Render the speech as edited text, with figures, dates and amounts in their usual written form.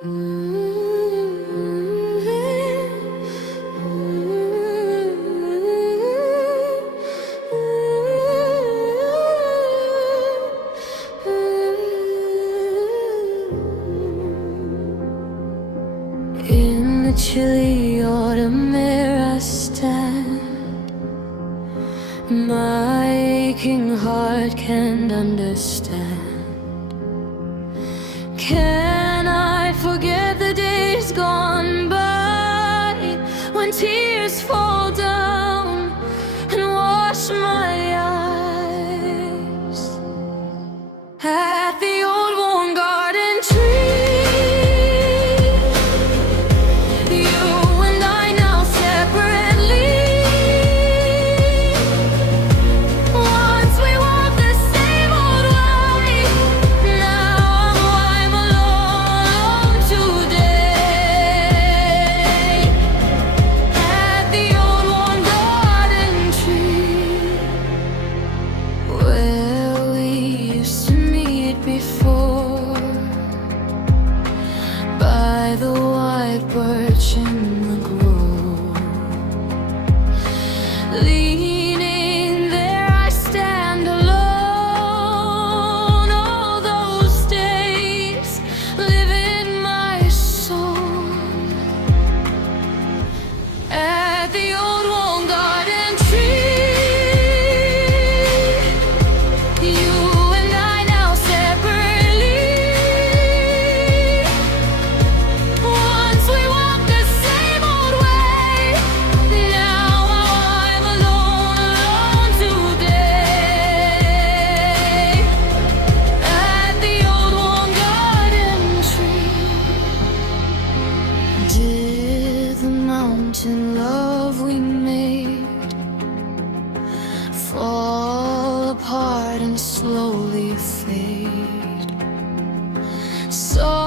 In the chilly autumn air I stand, my aching heart can't understand. Can I forget the days gone by, when tears fall down and wash my eyes at the old worn garden tree? The white birch in the grove, leaning there I stand alone. All those days live in my soul at the old worn garden tree. You and I now separately. Did the mountain love we made fall apart and slowly fade? So